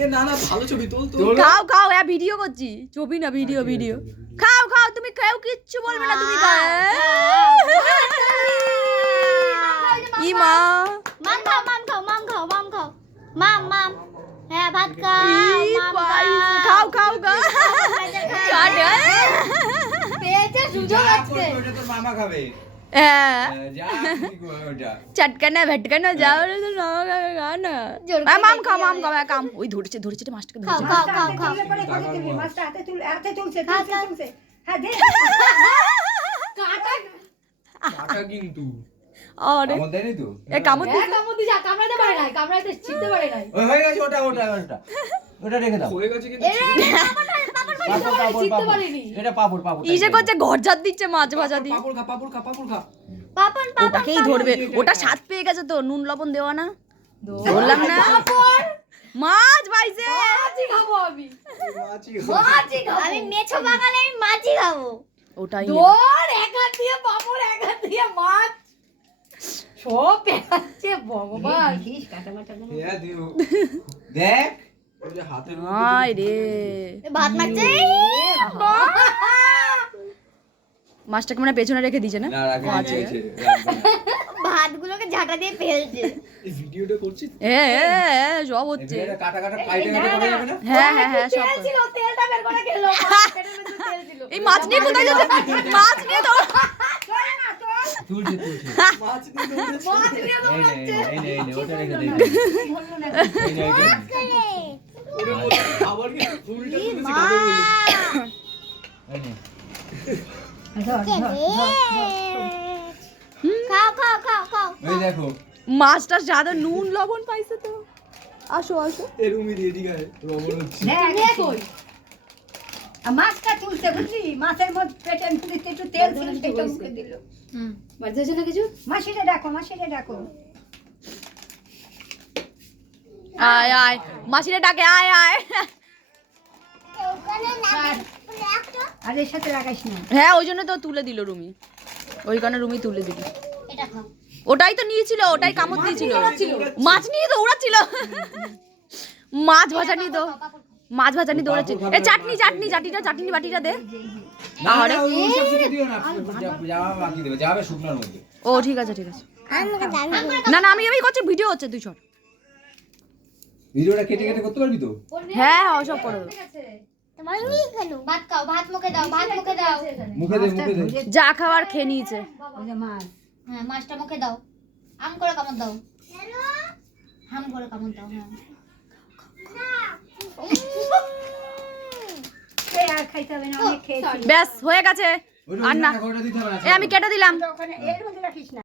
এ না না ভালো ছবি তোল তো। খাও খাও, হ্যাঁ ভিডিও করছি, ছবি না ভিডিও ভিডিও। খাও খাও, তুমি কেউ কিচ্ছু বলবে না, তুমি খাও। ই মা, মাম খাও মাম খাও মাম খাও মাম খাও মাম মাম। হ্যাঁ ভাত খাও মাম খাও খাও খাও। চট পেয়েছে সুযোগ আজকে। ওটা তোর মামা খাবে। হ্যাঁ, যা কি করবে ওটা। চটকানা ভটকানা যাও রে, তো না খাও না। মাম খাও মাম খাও, কাম ওই ধরেছে ধরেছে মাছটাকে খাও ধরেছে। খাও খাও খাও। মাছটা হাতে তুলছে। হ্যাঁ দে। কাটা কিন্তু আরে কামড় দেয়নি তো? এ কামড় হ্যাঁ কামড় যা, কামড়াতে পারে নাই, কামড়াতে ছিঁড়তে পারে নাই। ওই হয়ে গেছে ওটা ওটা ওটা। ওটা রেখে দাও। হয়ে গেছে কিন্তু ছিঁড়তে পারেনি। এটা পাপড় পাপড়। ইসে করছে, ঘর ঝাড় দিচ্ছে মাছ ভাজা দিয়ে। পাপড় খা পাপড় খা পাপড় খা। পাপন পাপন ওটাকেই ধরবে, ওটা স্বাদ পেয়ে গেছে তো, নুন লবণ দেওয়া না, বললাম না। মাছ ভাইছে, মাছই খাবো আমি, মাছি মাছই খাবো। আমি মেছো বাঙালি, আমি মাছই খাবো। ওটাই তোর এক হাত দিয়ে পাপড়, এক হাত দিয়ে মাছ, সব পেঁয়াচ্ছে ভগবান। হ্যাঁ দিও। দেখ ওই যে হাতের আয় রে। ভাত মাখছে। মাছটাকে মানে পেছনে রেখে দিয়েছে না। না রাখে আছে। আছে। ভাতগুলোকে ঝাঁটা দিয়ে ফেলছে। এই ভিডিওটা করছিস? সব হচ্ছে। এটা কাটা কাটা কাইটে কাটে করা যাবে না? হ্যাঁ সব তেল করে। ছিল, তেলটা বের করে খেলো, পেটের ভেতর তেল ছিল। এই মাছ নিয়ে কোথায় যাচ্ছে? মাছ নিয়ে তো তুলছে তুলছে। মাছ নিয়ে দৌড়াচ্ছে। মাছ নিয়ে দৌড়াচ্ছে। এই নে ওটা রেখে দে। এই নে ওটা বলে খাবার কি ফুলটা তুলেছি খাবে বলে। এই নে খাও খাও খাও খাও। এই দেখো মাছটা সাদা নুন লবণ পাইছে তো। আসো আসো। এরুমি দিয়ে দিগা লবণ হচ্ছে। নিয়ে কই? মাছটা তুলছে বুঝলি, মাছের মধ্যে পেটের মধ্যে একটু তেল ছিল, সেটা মুখে দিল। বাড়িতে হয়েছে না কিছু? মাসিরে ডাকো। আয় আয়, মাসিরে ডাকে আয় আয়। আর এর সাথে লাগাইস না। হ্যাঁ ওই জন্য তো তুলে দিল রুমি, ওই কারণে রুমি তুলে দিল। এটা খাও। ওটাই তো নিয়েছিল, ওটাই কামড় দিয়েছিল। মাছ নিয়ে তো ওড়াচ্ছিল। মাছ ভাজা নিয়ে তো, মাছ ভাজা নিয়ে দৌড়াচ্ছে। এ চাটনি চাটনি চাটনিটা, চাটনি বাটিটা দে। না না ওই সব কিছু দিও না। যাওয়া বাকি দেবে, যাবে শুকনার মধ্যে। ও ঠিক আছে ঠিক আছে। না না আমি করছি, ভিডিও হচ্ছে, তুই সর। ভিডিওটা কেটে কেটে করতে পারবি তো? হ্যাঁ সব করো। তোমার নিয়ে খেলো। ভাত খাও, ভাত মুখে দাও, ভাত মুখে দাও। মুখে দে মুখে দে। যা খাওয়ার খেয়ে নিয়েছে। ওই যে মাছ। হ্যাঁ মাছটা মুখে দাও। আম করে কামড় দাও। হাম করে কামড় দাও। হ্যাঁ। আর খাইতে হবে না, অনেক খেয়েছি। ব্যাস হয়ে গেছে। ওটা আর না, ওটা দিতে হবে না। এ আমি কেটে দিলাম। ওখানে এর মধ্যে রাখিস না।